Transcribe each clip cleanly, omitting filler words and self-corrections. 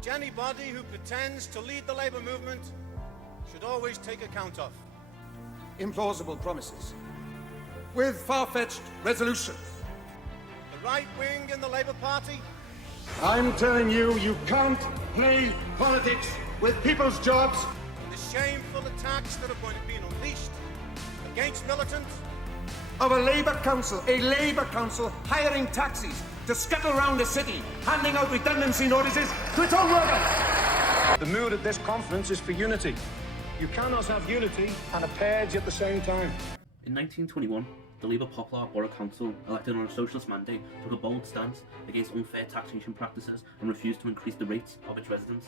which anybody who pretends to lead the labour movement should always take account of. Implausible promises with far-fetched resolutions. The right wing in the Labour Party. I'm telling you, you can't play politics with people's jobs. The shameful attacks that are going to be unleashed against militants. Of a Labour Council hiring taxis to scuttle around the city, handing out redundancy notices to its own workers. The mood at this conference is for unity. You cannot have unity and a purge at the same time. In 1921, the Labour Poplar Borough Council, elected on a socialist mandate, took a bold stance against unfair taxation practices and refused to increase the rates of its residents,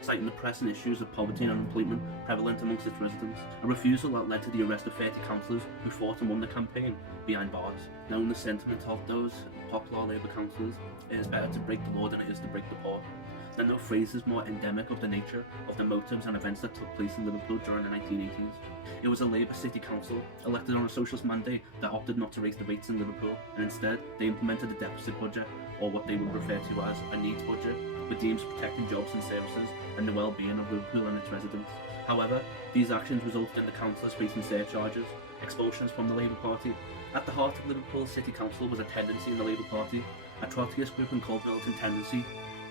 citing the pressing issues of poverty and unemployment prevalent amongst its residents, a refusal that led to the arrest of 30 councillors who fought and won the campaign behind bars. Knowing the sentiment of those Poplar Labour councillors, it is better to break the law than it is to break the poor. There are no phrases more endemic of the nature of the motives and events that took place in Liverpool during the 1980s. It was a Labour City Council, elected on a socialist mandate, that opted not to raise the rates in Liverpool, and instead they implemented a deficit budget, or what they would refer to as a needs budget, with aims of protecting jobs and services and the well-being of Liverpool and its residents. However, these actions resulted in the councillors facing surcharges, expulsions from the Labour Party. At the heart of Liverpool City Council was a tendency in the Labour Party, a Trotskyist group called Militant tendency,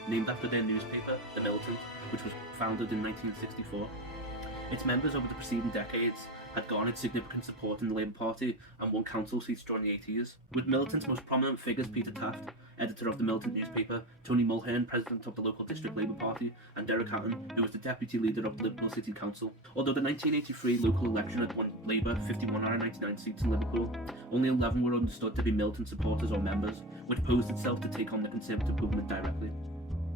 named after their newspaper, The Militant, which was founded in 1964. Its members over the preceding decades had garnered significant support in the Labour Party and won council seats during the 80s, with Militant's most prominent figures Peter Taft, editor of the Militant newspaper, Tony Mulhern, president of the local district Labour Party, and Derek Hatton, who was the deputy leader of the Liverpool City Council. Although the 1983 local election had won Labour 51 out of 99 seats in Liverpool, only 11 were understood to be Militant supporters or members, which posed itself to take on the Conservative government directly.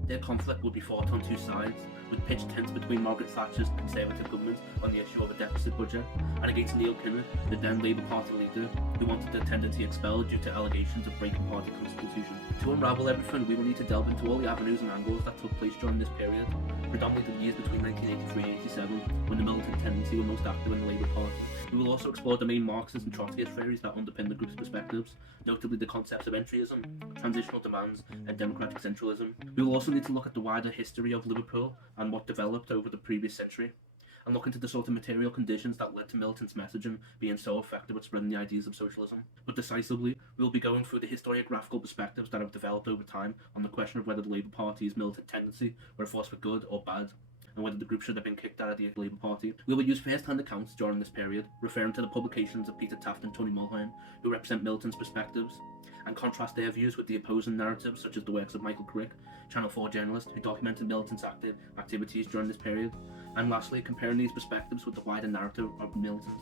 Their conflict would be fought on two sides, with pitched tents between Margaret Thatcher's Conservative government on the issue of a deficit budget, and against Neil Kinnock, the then Labour Party leader, who wanted the tendency expelled due to allegations of breaking party constitution. To unravel everything, we will need to delve into all the avenues and angles that took place during this period, predominantly the years between 1983 and 87, when the militant tendency were most active in the Labour Party. We will also explore the main Marxist and Trotskyist theories that underpin the group's perspectives, notably the concepts of entryism, transitional demands, and democratic centralism. We will also need to look at the wider history of Liverpool and what developed over the previous century, and look into the sort of material conditions that led to Militant's messaging being so effective at spreading the ideas of socialism. But decisively, we will be going through the historiographical perspectives that have developed over time on the question of whether the Labour Party's militant tendency were a force for good or bad, and whether the group should have been kicked out of the Labour Party. We will use first-hand accounts during this period, referring to the publications of Peter Taft and Tony Mulhern, who represent Militant's perspectives, and contrast their views with the opposing narratives, such as the works of Michael Crick, Channel 4 journalist, who documented Militant's activities during this period, and lastly, comparing these perspectives with the wider narrative of Militant,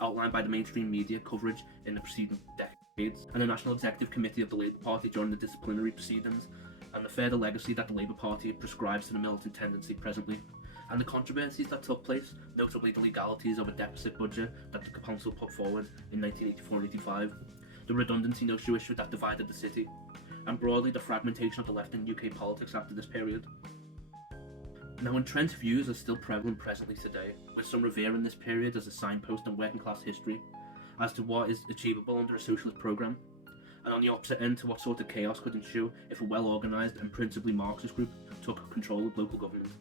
outlined by the mainstream media coverage in the preceding decades, and the National Executive Committee of the Labour Party during the disciplinary proceedings, and the further legacy that the Labour Party prescribes to the militant tendency presently, and the controversies that took place, notably the legalities of a deficit budget that the council put forward in 1984-85, the redundancy issue that divided the city, and broadly the fragmentation of the left in UK politics after this period. Now, entrenched views are still prevalent presently today, with some revering this period as a signpost in working class history as to what is achievable under a socialist programme, and on the opposite end to what sort of chaos could ensue if a well-organised and principally Marxist group took control of local government.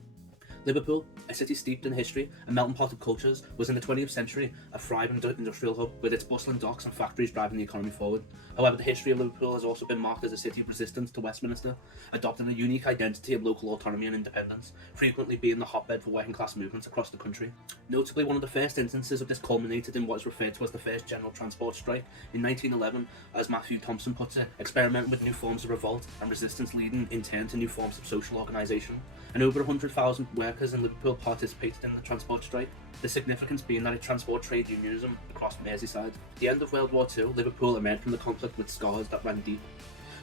Liverpool, a city steeped in history and melting pot of cultures, was in the 20th century a thriving industrial hub with its bustling docks and factories driving the economy forward. However, the history of Liverpool has also been marked as a city of resistance to Westminster, adopting a unique identity of local autonomy and independence, frequently being the hotbed for working class movements across the country. Notably, one of the first instances of this culminated in what is referred to as the first general transport strike in 1911, as Matthew Thompson puts it, experimenting with new forms of revolt and resistance, leading in turn to new forms of social organisation. And over 100,000 workers in Liverpool participated in the transport strike, the significance being that it transformed trade unionism across Merseyside. At the end of World War II, Liverpool emerged from the conflict with scars that ran deep.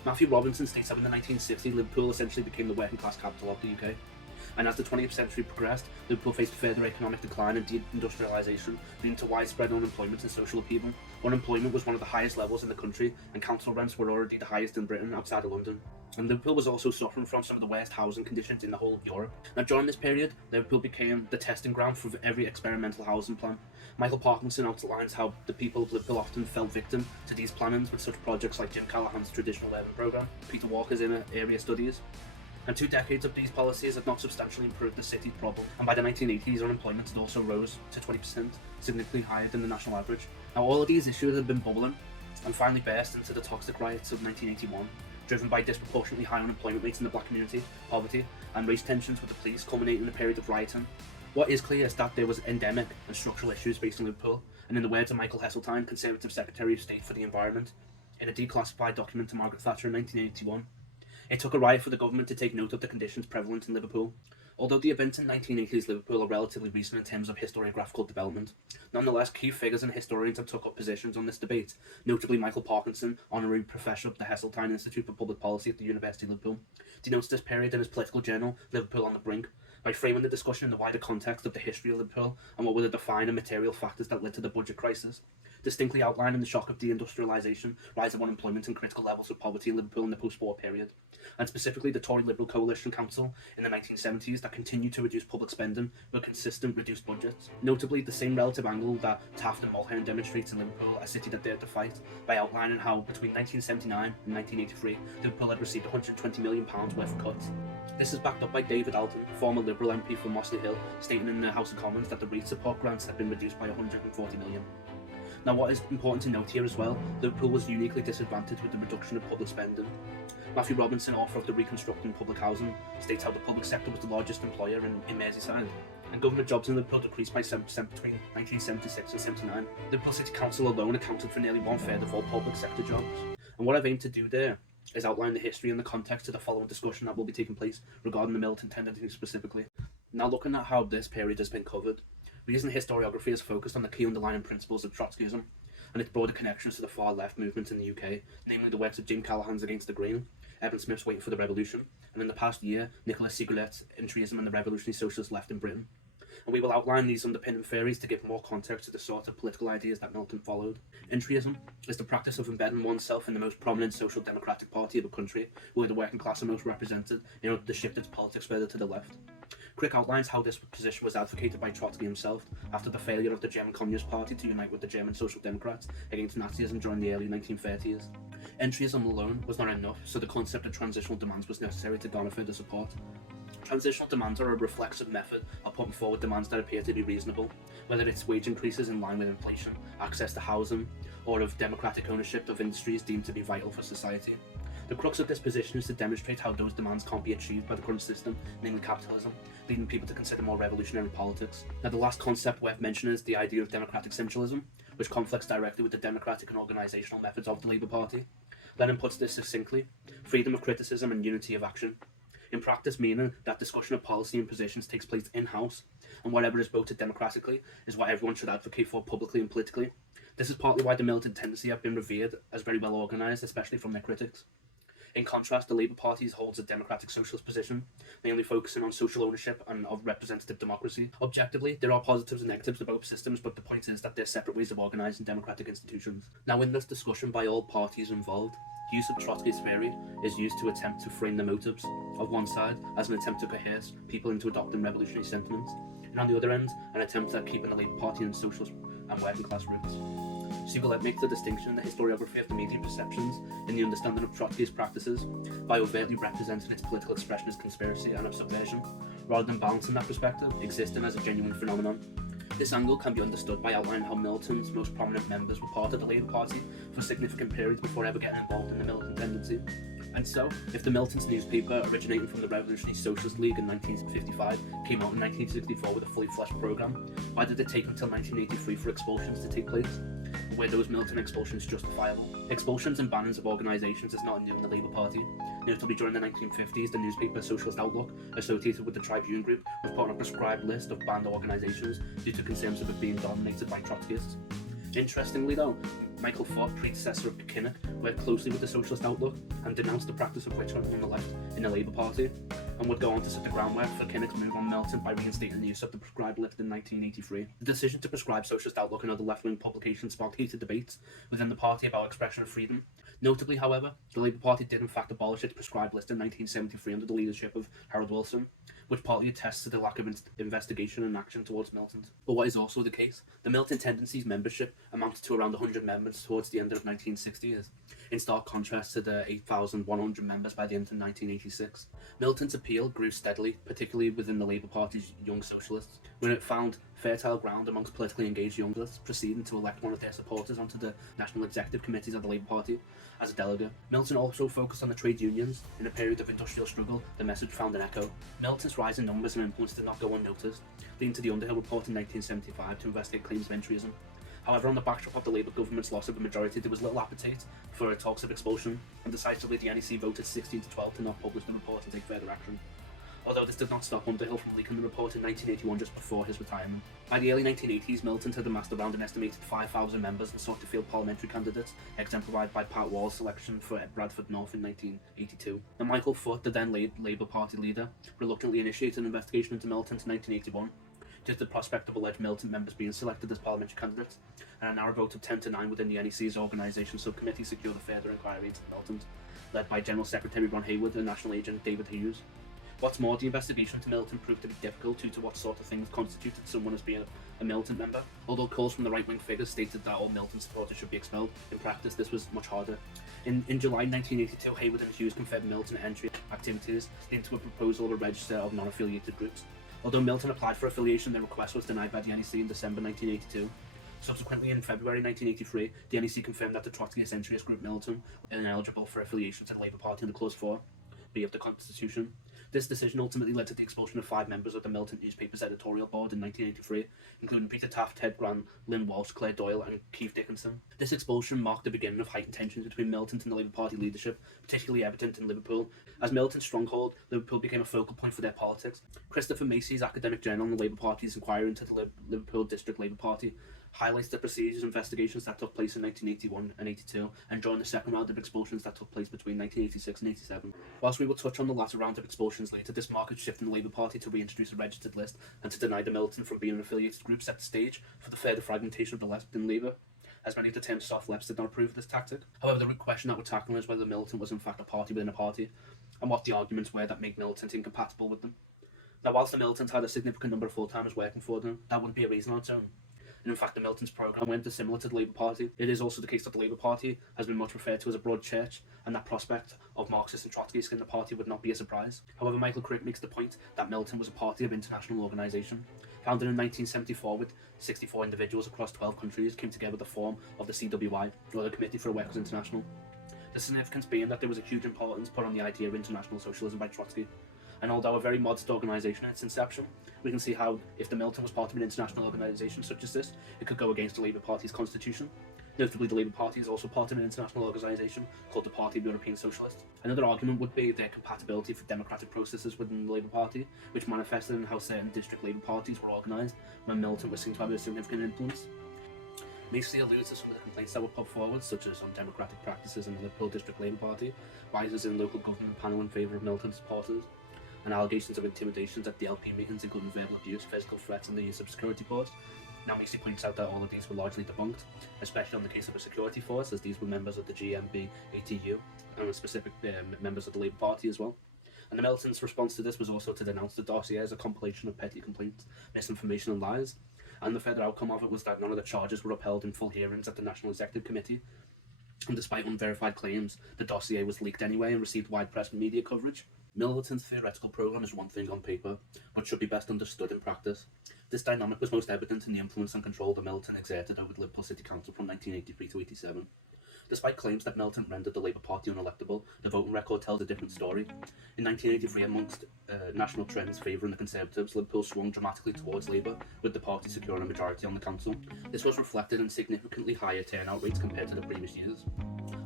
Matthew Robinson states that in the 1960s, Liverpool essentially became the working class capital of the UK. And as the 20th century progressed, Liverpool faced further economic decline and deindustrialisation, leading to widespread unemployment and social upheaval. Unemployment was one of the highest levels in the country, and council rents were already the highest in Britain outside of London. And Liverpool was also suffering from some of the worst housing conditions in the whole of Europe. Now, during this period, Liverpool became the testing ground for every experimental housing plan. Michael Parkinson outlines how the people of Liverpool often fell victim to these plannings with such projects like Jim Callaghan's Traditional Urban Programme, Peter Walker's Inner Area Studies, And 2 decades of these policies had not substantially improved the city's problem, and by the 1980s unemployment had also rose to 20%, significantly higher than the national average. Now all of these issues had been bubbling, and finally burst into the toxic riots of 1981, driven by disproportionately high unemployment rates in the black community, poverty, and race tensions with the police, culminating in a period of rioting. What is clear is that there was endemic and structural issues facing Liverpool, and in the words of Michael HIS3039, Conservative Secretary of State for the Environment, in a declassified document to Margaret Thatcher in 1981, it took a riot for the government to take note of the conditions prevalent in Liverpool. Although the events in 1980s Liverpool are relatively recent in terms of historiographical development, nonetheless key figures and historians have took up positions on this debate, notably Michael Parkinson, Honorary Professor of the HIS3039 Institute for Public Policy at the University of Liverpool, denotes this period in his political journal, Liverpool on the Brink, by framing the discussion in the wider context of the history of Liverpool and what were the defining material factors that led to the budget crisis, distinctly outlining the shock of deindustrialisation, rise of unemployment and critical levels of poverty in Liverpool in the post-war period, and specifically the Tory Liberal Coalition Council in the 1970s that continued to reduce public spending with consistent reduced budgets. Notably, the same relative angle that Taft and Mulhern demonstrates in Liverpool, a city that dared to fight, by outlining how between 1979 and 1983 Liverpool had received £120 million worth of cuts. This is backed up by David Alton, former Liberal MP from Mossley Hill, stating in the House of Commons that the REIT support grants had been reduced by £140 million. Now what is important to note here as well, Liverpool was uniquely disadvantaged with the reduction of public spending. Matthew Robinson, author of the Reconstructing Public Housing, states how the public sector was the largest employer in Merseyside, and government jobs in Liverpool decreased by 7% between 1976 and 79. Liverpool City Council alone accounted for nearly 1/3 of all public sector jobs. And what I've aimed to do there is outline the history and the context of the following discussion that will be taking place regarding the militant tendency specifically. Now looking at how this period has been covered, recent historiography is focused on the key underlying principles of Trotskyism and its broader connections to the far left movement in the UK, namely the works of Jim Callaghan's Against the Grain, Evan Smith's Waiting for the Revolution, and in the past year, Nicholas Sigurlet's Entryism and the Revolutionary Socialist Left in Britain. And we will outline these underpinning theories to give more context to the sort of political ideas that Militant followed. Entryism is the practice of embedding oneself in the most prominent social democratic party of a country, where the working class are most represented, in order to shift its politics further to the left. Crick outlines how this position was advocated by Trotsky himself after the failure of the German Communist Party to unite with the German Social Democrats against Nazism during the early 1930s. Entryism alone was not enough, so the concept of transitional demands was necessary to garner further support. Transitional demands are a reflexive method of putting forward demands that appear to be reasonable, whether it's wage increases in line with inflation, access to housing, or of democratic ownership of industries deemed to be vital for society. The crux of this position is to demonstrate how those demands can't be achieved by the current system, namely capitalism, leading people to consider more revolutionary politics. Now the last concept worth mentioning is the idea of democratic centralism, which conflicts directly with the democratic and organisational methods of the Labour Party. Lenin puts this succinctly: freedom of criticism and unity of action. In practice, meaning that discussion of policy and positions takes place in-house, and whatever is voted democratically is what everyone should advocate for publicly and politically. This is partly why the militant tendency have been revered as very well organised, especially from their critics. In contrast, the Labour Party holds a democratic socialist position, mainly focusing on social ownership and of representative democracy. Objectively, there are positives and negatives to both systems, but the point is that they're separate ways of organising democratic institutions. Now, in this discussion by all parties involved, the use of Trotsky's theory is used to attempt to frame the motives of one side as an attempt to coerce people into adopting revolutionary sentiments, and on the other end, an attempt at keeping the Labour Party in socialist and working class roots. Siegel makes the distinction in the historiography of the media perceptions in the understanding of Trotsky's practices by overtly representing its political expression as conspiracy and of subversion, rather than balancing that perspective, existing as a genuine phenomenon. This angle can be understood by outlining how Militant's most prominent members were part of the Labour Party for significant periods before ever getting involved in the militant tendency. And so, if the Militant's newspaper, originating from the Revolutionary Socialist League in 1955, came out in 1964 with a fully fleshed programme, why did it take until 1983 for expulsions to take place? Were those militant expulsions justifiable? Expulsions and bannings of organisations is not new in the Labour Party. Notably during the 1950s, the newspaper Socialist Outlook, associated with the Tribune Group, was put on a prescribed list of banned organisations due to concerns of it being dominated by Trotskyists. Interestingly though, Michael Foot, predecessor of Kinnock, worked closely with the Socialist Outlook and denounced the practice of witch hunting on the left in the Labour Party. and would go on to set the groundwork for Kinnock's move on Militant by reinstating the use of the prescribed list in 1983. The decision to prescribe socialist outlook and other left-wing publications sparked heated debates within the party about expression and freedom. Notably, however, the Labour Party did in fact abolish its prescribed list in 1973 under the leadership of Harold Wilson, which partly attests to the lack of investigation and action towards Militant. But what is also the case, the Militant Tendencies membership amounted to around 100 members towards the end of 1960s, in stark contrast to the 8,100 members by the end of 1986. Militant's appeal grew steadily, particularly within the Labour Party's Young Socialists, when it found fertile ground amongst politically engaged Young Socialists, proceeding to elect one of their supporters onto the National Executive Committees of the Labour Party as a delegate. Militant also focused on the trade unions. In a period of industrial struggle, the message found an echo. Militant's rise in numbers and influence did not go unnoticed, leading to the Underhill Report in 1975 to investigate claims of entryism. However, on the backdrop of the Labour government's loss of a majority, there was little appetite for talks of expulsion, and decisively the NEC voted 16-12 to not publish the report and take further action. Although this did not stop Underhill from leaking the report in 1981 just before his retirement. By the early 1980s, Militant had amassed around an estimated 5,000 members and sought to field parliamentary candidates, exemplified by Pat Wall's selection for Bradford North in 1982. And Michael Foot, the then Labour Party leader, reluctantly initiated an investigation into Militant in 1981, due to the prospect of alleged Militant members being selected as parliamentary candidates, and a narrow vote of 10-9 within the NEC's organisation subcommittee secured a further inquiry into Militant, led by General Secretary Ron Hayward and National Agent David Hughes. What's more, the investigation into Militant proved to be difficult due to what sort of things constituted someone as being a Militant member. Although calls from the right-wing figures stated that all Militant supporters should be expelled, in practice this was much harder. In July 1982, Hayward and Hughes confirmed Militant entry activities into a proposal of a register of non-affiliated groups. Although Militant applied for affiliation, their request was denied by the NEC in December 1982. Subsequently, in February 1983, the NEC confirmed that the Trotskyist centrist group Militant was ineligible for affiliation to the Labour Party under Clause 4b of the Constitution. This decision ultimately led to the expulsion of 5 members of the Militant newspaper's editorial board in 1983, including Peter Taft, Ted Grant, Lynn Walsh, Claire Doyle and Keith Dickinson. This expulsion marked the beginning of heightened tensions between Militant and the Labour Party leadership, particularly evident in Liverpool. As Militant's stronghold, Liverpool became a focal point for their politics. Christopher Macy's academic journal on the Labour Party's inquiry into the Liverpool District Labour Party highlights the procedures and investigations that took place in 1981 and 82, and during the second round of expulsions that took place between 1986 and 87. Whilst we will touch on the latter round of expulsions later, this marked shift in the Labour Party to reintroduce a registered list and to deny the Militant from being an affiliated group set the stage for the further fragmentation of the left in Labour, as many of the term soft lefts did not approve of this tactic. However, the root question that we're tackling is whether the Militant was in fact a party within a party, and what the arguments were that make Militant incompatible with them. Now, whilst the Militant had a significant number of full-timers working for them, that wouldn't be a reason on its own. And in fact, the Militant's programme went similar to the Labour Party. It is also the case that the Labour Party has been much referred to as a broad church, and that prospect of Marxists and Trotskyists in the party would not be a surprise. However, Michael Crick makes the point that Militant was a party of international organisation. Founded in 1974 with 64 individuals across 12 countries, came together to form of the CWI, or the Committee for Workers International. The significance being that there was a huge importance put on the idea of international socialism by Trotsky. And although a very modest organisation in its inception, we can see how, if the Militant was part of an international organisation such as this, it could go against the Labour Party's constitution. Notably, the Labour Party is also part of an international organisation called the Party of European Socialists. Another argument would be their compatibility for democratic processes within the Labour Party, which manifested in how certain district Labour parties were organised when Militant was seen to have a significant influence. Macy alludes to some of the complaints that were put forward, such as undemocratic practices in the Liverpool District Labour Party, rises in local government panel in favour of Militant supporters, and allegations of intimidations at the LP meetings, including verbal abuse, physical threats and the use of security force. Now, Macy points out that all of these were largely debunked, especially on the case of a security force, as these were members of the GMB ATU and specific members of the Labour Party as well. And the Militant's response to this was also to denounce the dossier as a compilation of petty complaints, misinformation and lies, and the further outcome of it was that none of the charges were upheld in full hearings at the National Executive Committee, and despite unverified claims, the dossier was leaked anyway and received wide press and media coverage. Militant's theoretical programme is one thing on paper, but should be best understood in practice. This dynamic was most evident in the influence and control the Militant exerted over the Liverpool City Council from 1983 to 87. Despite claims that Militant rendered the Labour Party unelectable, the voting record tells a different story. In 1983, amongst national trends favouring the Conservatives, Liverpool swung dramatically towards Labour, with the party securing a majority on the council. This was reflected in significantly higher turnout rates compared to the previous years.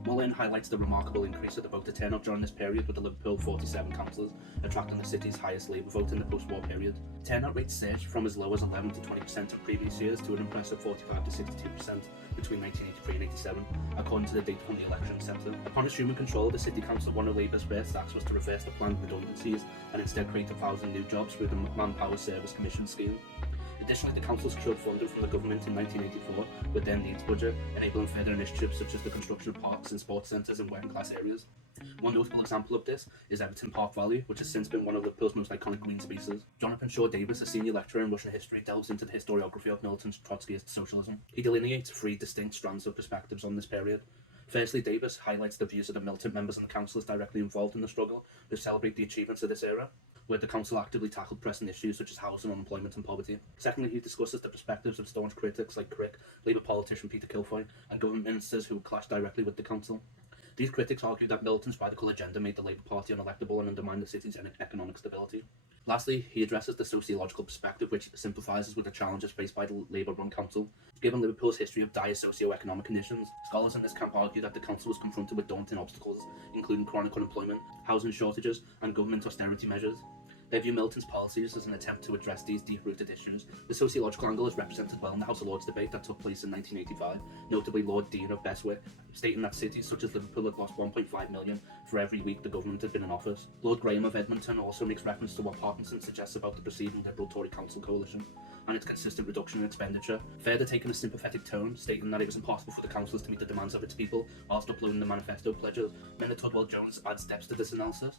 Mullin highlights the remarkable increase of the voter turnout during this period, with the Liverpool 47 councillors attracting the city's highest Labour vote in the post-war period. Turnout rates surged from as low as 11 to 20% in previous years to an impressive 45 to 62% between 1983 and 87, according to the data from the Election Centre. Upon assuming control, the City Council, one of Labour's first acts was to reverse the planned redundancies and instead create 1,000 new jobs through the Manpower Service Commission scheme. Additionally, the council secured funding from the government in 1984 with their needs budget, enabling further initiatives such as the construction of parks and sports centres in working class areas. One notable example of this is Everton Park Valley, which has since been one of Liverpool's most iconic green spaces. Jonathan Shaw Davis, a senior lecturer in Russian history, delves into the historiography of militant Trotskyist socialism. He delineates 3 distinct strands of perspectives on this period. Firstly, Davis highlights the views of the militant members and the councillors directly involved in the struggle, who celebrate the achievements of this era, where the council actively tackled pressing issues such as housing, unemployment and poverty. Secondly, he discusses the perspectives of staunch critics like Crick, Labour politician Peter Kilfoyle, and government ministers who would clash directly with the council. These critics argue that Militant's radical agenda made the Labour Party unelectable and undermined the city's economic stability. Lastly, he addresses the sociological perspective, which sympathises with the challenges faced by the Labour-run council. Given Liverpool's history of dire socio-economic conditions, scholars in this camp argue that the council was confronted with daunting obstacles, including chronic unemployment, housing shortages, and government austerity measures. They view Militant's policies as an attempt to address these deep-rooted issues. The sociological angle is represented well in the House of Lords debate that took place in 1985, notably Lord Dean of Bestwick, stating that cities such as Liverpool had lost 1.5 million for every week the government had been in office. Lord Graham of Edmonton also makes reference to what Parkinson suggests about the preceding Liberal-Tory Council coalition and its consistent reduction in expenditure, further taking a sympathetic tone, stating that it was impossible for the councils to meet the demands of its people whilst uploading the manifesto pledges. Minna Tudwell-Jones adds depth to this analysis,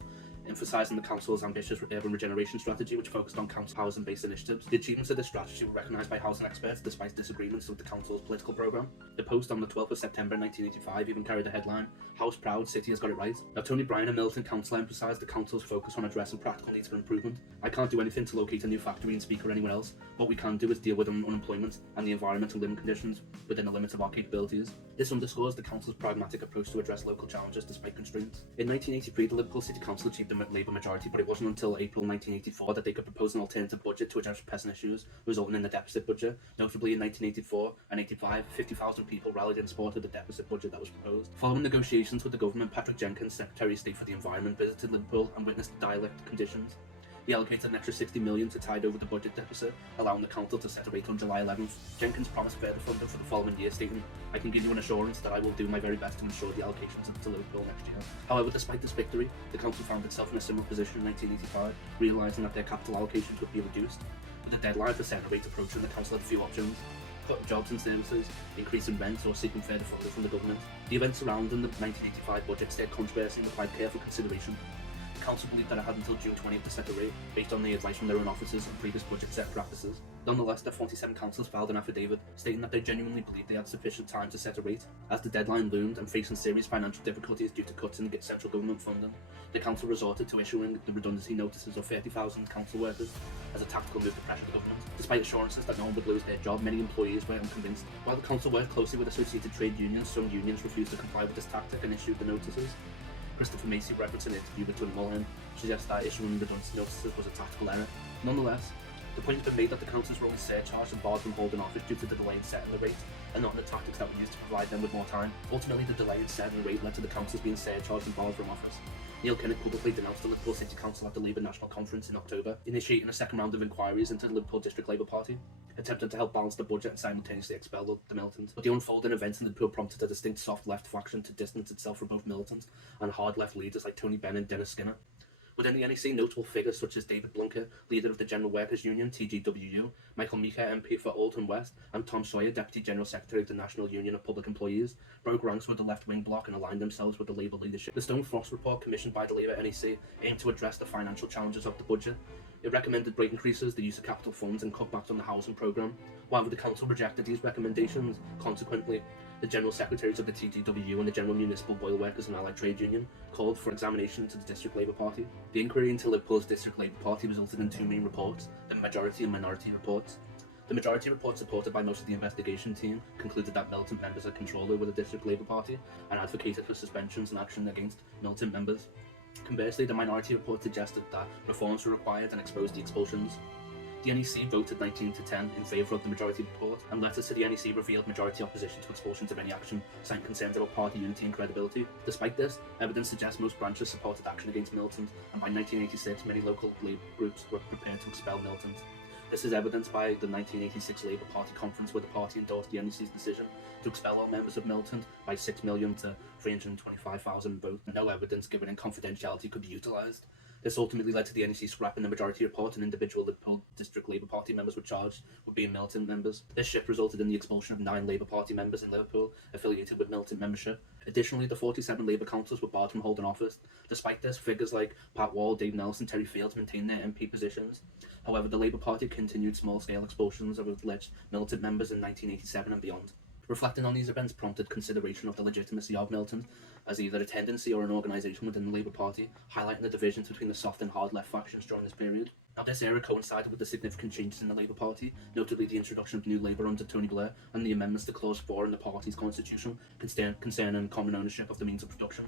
emphasising the council's ambitious urban regeneration strategy, which focused on council housing-based initiatives. The achievements of this strategy were recognised by housing experts despite disagreements with the council's political programme. The Post on the 12th of September 1985 even carried the headline, "House Proud, City has got it right." Now, Tony Bryan, a Militant councillor, emphasised the council's focus on addressing practical needs for improvement. "I can't do anything to locate a new factory in Speak or anywhere else. What we can do is deal with unemployment and the environmental living conditions within the limits of our capabilities." This underscores the council's pragmatic approach to address local challenges despite constraints. In 1983, the Liverpool City Council achieved a Labour majority, but it wasn't until April 1984 that they could propose an alternative budget to address pressing issues, resulting in the deficit budget. Notably, in 1984 and 85, 50,000 people rallied in support of the deficit budget that was proposed. Following negotiations with the government, Patrick Jenkins, Secretary of State for the Environment, visited Liverpool and witnessed the dialectic conditions. He allocated an extra 60 million to tide over the budget deficit, allowing the council to set a rate on July 11th. Jenkins promised further funding for the following year, stating, "I can give you an assurance that I will do my very best to ensure the allocations up to Liverpool next year." However, despite this victory, the council found itself in a similar position in 1985, realising that their capital allocations would be reduced. With the deadline for setting a rate approaching, the council had a few options: cutting jobs and services, increasing rent, or seeking further funding from the government. The events surrounding the 1985 budget stirred controversy and required careful consideration. The council believed that it had until June 20th to set a rate, based on the advice from their own officers and previous budget set practices. Nonetheless, the 47 councillors filed an affidavit stating that they genuinely believed they had sufficient time to set a rate. As the deadline loomed and facing serious financial difficulties due to cuts in central government funding, the council resorted to issuing the redundancy notices of 30,000 council workers as a tactical move to pressure the government. Despite assurances that no one would lose their job, many employees were unconvinced. While the council worked closely with associated trade unions, some unions refused to comply with this tactic and issued the notices. Christopher Macy, referencing an interview with Tony Mullin, suggests that issuing redundancy notices was a tactical error. Nonetheless, the point has been made that the councils were only surcharged and barred from holding office due to the delay in setting the rate, and not in the tactics that were used to provide them with more time. Ultimately, the delay in setting the rate led to the councils being surcharged and barred from office. Neil Kinnock publicly denounced the Liverpool City Council at the Labour National Conference in October, initiating a second round of inquiries into the Liverpool District Labour Party, attempting to help balance the budget and simultaneously expel the Militant. But the unfolding events in Liverpool prompted a distinct soft left faction to distance itself from both Militant and hard left leaders like Tony Benn and Dennis Skinner. Within the NEC, notable figures such as David Blunker, leader of the General Workers' Union, TGWU, Michael Meeker, MP for Alton West, and Tom Sawyer, Deputy General Secretary of the National Union of Public Employees, broke ranks with the left-wing bloc and aligned themselves with the Labour leadership. The Stone Frost report, commissioned by the Labour NEC, aimed to address the financial challenges of the budget. It recommended rate increases, the use of capital funds, and cutbacks on the housing programme. While the council rejected these recommendations, consequently, the General Secretaries of the TGWU and the General Municipal Boil Workers and Allied Trade Union called for examination into the District Labour Party. The inquiry into Liverpool's District Labour Party resulted in two main reports, the majority and minority reports. The majority report, supported by most of the investigation team, concluded that Militant members had control over the District Labour Party and advocated for suspensions and action against Militant members. Conversely, the minority report suggested that reforms were required and exposed the expulsions. The NEC voted 19-10 in favour of the majority report, and letters to the NEC revealed majority opposition to expulsions of any action, citing concerns about party unity and credibility. Despite this, evidence suggests most branches supported action against Militant, and by 1986 many local Labour groups were prepared to expel Militant. This is evidenced by the 1986 Labour Party conference, where the party endorsed the NEC's decision to expel all members of Militant by 6 million to 325,000 votes. No evidence given in confidentiality could be utilised. This ultimately led to the NEC scrapping the majority report, and individual Liverpool district Labour Party members were charged with being Militant members. This shift resulted in the expulsion of 9 Labour Party members in Liverpool affiliated with Militant membership. Additionally, the 47 Labour councillors were barred from holding office. Despite this, figures like Pat Wall, Dave Nelson, Terry Fields maintained their MP positions. However, the Labour Party continued small-scale expulsions of alleged Militant members in 1987 and beyond. Reflecting on these events prompted consideration of the legitimacy of Militant as either a tendency or an organisation within the Labour Party, highlighting the divisions between the soft and hard left factions during this period. Now, this era coincided with the significant changes in the Labour Party, notably the introduction of New Labour under Tony Blair and the amendments to Clause 4 in the party's constitution concerning common ownership of the means of production.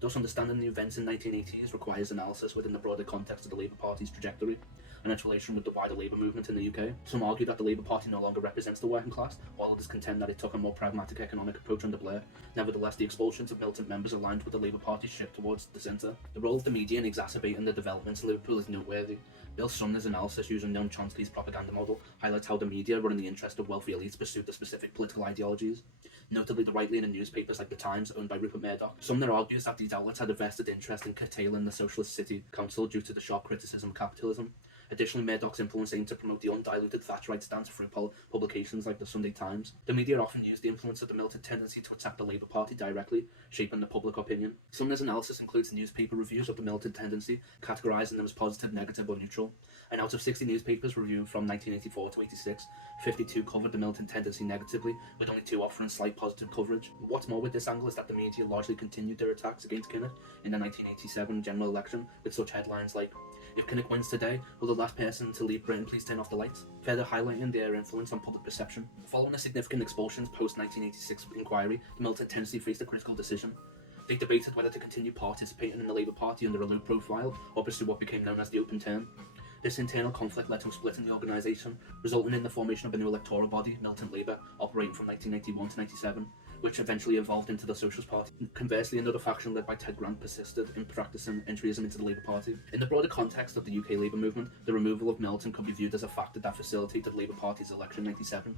Thus, understanding the events in 1980s requires analysis within the broader context of the Labour Party's trajectory and its relation with the wider Labour movement in the UK. Some argue that the Labour Party no longer represents the working class, while others contend that it took a more pragmatic economic approach under Blair. Nevertheless, the expulsions of Militant members aligned with the Labour Party's shift towards the centre. The role of the media in exacerbating the developments in Liverpool is noteworthy. Bill Sumner's analysis using Noam Chomsky's propaganda model highlights how the media, running the interest of wealthy elites, pursued the specific political ideologies, notably the right-leaning newspapers like The Times, owned by Rupert Murdoch. Sumner argues that these outlets had a vested interest in curtailing the Socialist City Council due to the sharp criticism of capitalism. Additionally, Murdoch's influence aimed to promote the undiluted Thatcherite stance through publications like the Sunday Times. The media often used the influence of the Militant tendency to attack the Labour Party directly, shaping the public opinion. Sumner's analysis includes newspaper reviews of the Militant tendency, categorising them as positive, negative or neutral. And out of 60 newspapers reviewed from 1984 to 86, 52 covered the Militant tendency negatively, with only 2 offering slight positive coverage. What's more with this angle is that the media largely continued their attacks against Kinnock in the 1987 general election, with such headlines like, "If Kinnock wins today, will the last person to leave Britain please turn off the lights?" further highlighting their influence on public perception. Following a significant expulsions post-1986 inquiry, the Militant tendency faced a critical decision. They debated whether to continue participating in the Labour Party under a low profile or pursue what became known as the open term. This internal conflict led to a split in the organisation, resulting in the formation of a new electoral body, Militant Labour, operating from 1981 to 97, which eventually evolved into the Socialist Party. Conversely, another faction led by Ted Grant persisted in practicing entryism into the Labour Party. In the broader context of the UK Labour movement, the removal of Militant could be viewed as a factor that facilitated the Labour Party's election in 97.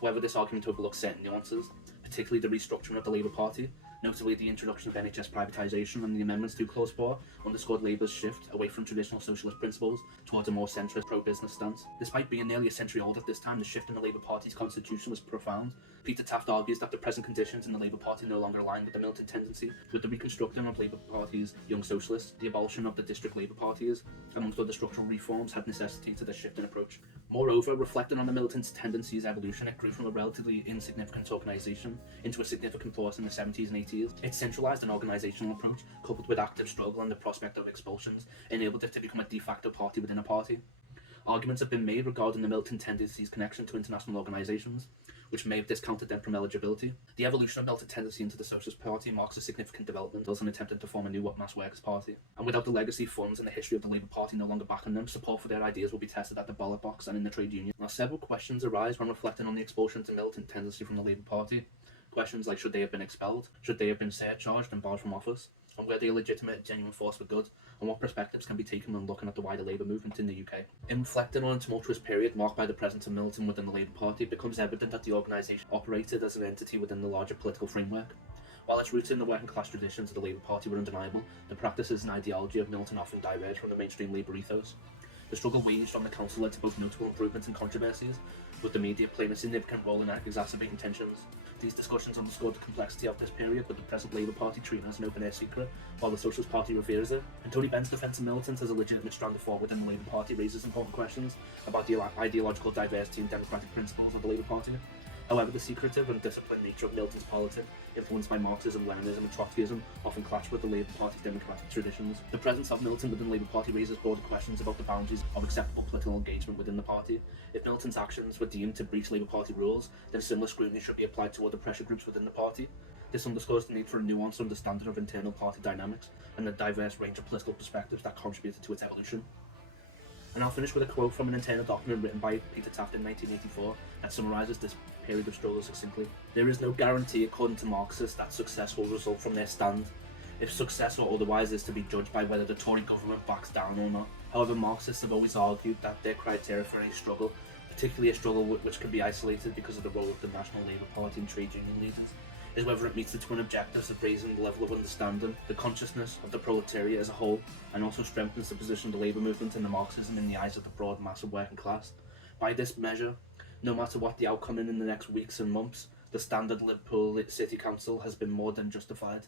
However, this argument overlooks certain nuances, particularly the restructuring of the Labour Party. Notably, the introduction of NHS privatisation and the amendments to Clause 4 underscored Labour's shift away from traditional socialist principles towards a more centrist pro-business stance. Despite being nearly a century old at this time, the shift in the Labour Party's constitution was profound. Peter Taft argues that the present conditions in the Labour Party no longer align with the Militant tendency, with the reconstructing of Labour Party's Young Socialists, the abolition of the district Labour parties, amongst other structural reforms, had necessitated a shift in approach. Moreover, reflecting on the Militant's tendency's evolution, it grew from a relatively insignificant organisation into a significant force in the 70s and 80s. Its centralised and organisational approach, coupled with active struggle and the prospect of expulsions, enabled it to become a de facto party within a party. Arguments have been made regarding the Militant tendency's connection to international organisations, which may have discounted them from eligibility. The evolution of Militant tendency into the Socialist Party marks a significant development, also in attempting to form a new mass workers' party. And without the legacy, funds, and the history of the Labour Party no longer backing them, support for their ideas will be tested at the ballot box and in the trade union. Now, several questions arise when reflecting on the expulsions and Militant tendency from the Labour Party. Questions like, should they have been expelled? Should they have been surcharged and barred from office? And were they a legitimate, genuine force for good? And what perspectives can be taken when looking at the wider Labour movement in the UK? In reflecting on a tumultuous period marked by the presence of Militant within the Labour Party, it becomes evident that the organisation operated as an entity within the larger political framework. While its roots in the working class traditions of the Labour Party were undeniable, the practices and ideology of Militant often diverged from the mainstream Labour ethos. The struggle waged on the council led to both notable improvements and controversies, with the media playing a significant role in exacerbating tensions. These discussions underscored the complexity of this period, with the present Labour Party treating as an open-air secret, while the Socialist Party reveres it. And Tony Benn's defence of Militant as a legitimate strand of thought within the Labour Party raises important questions about the ideological diversity and democratic principles of the Labour Party. However, the secretive and disciplined nature of Militant's politics, influenced by Marxism, Leninism and Trotskyism, often clashed with the Labour Party's democratic traditions. The presence of Militant within the Labour Party raises broader questions about the boundaries of acceptable political engagement within the party. If Militant's actions were deemed to breach Labour Party rules, then similar scrutiny should be applied to other pressure groups within the party. This underscores the need for a nuanced understanding of internal party dynamics and the diverse range of political perspectives that contributed to its evolution. And I'll finish with a quote from an internal document written by Peter Taft in 1984 that summarises this period of struggle succinctly. There is no guarantee, according to Marxists, that success will result from their stand, if success or otherwise is to be judged by whether the Tory government backs down or not. However, Marxists have always argued that their criteria for any struggle, particularly a struggle which can be isolated because of the role of the National Labour Party and trade union leaders, is whether it meets the twin objectives of raising the level of understanding, the consciousness of the proletariat as a whole, and also strengthens the position of the labour movement and the Marxism in the eyes of the broad mass of working class. By this measure, no matter what the outcome in the next weeks and months, the standard Liverpool City Council has been more than justified.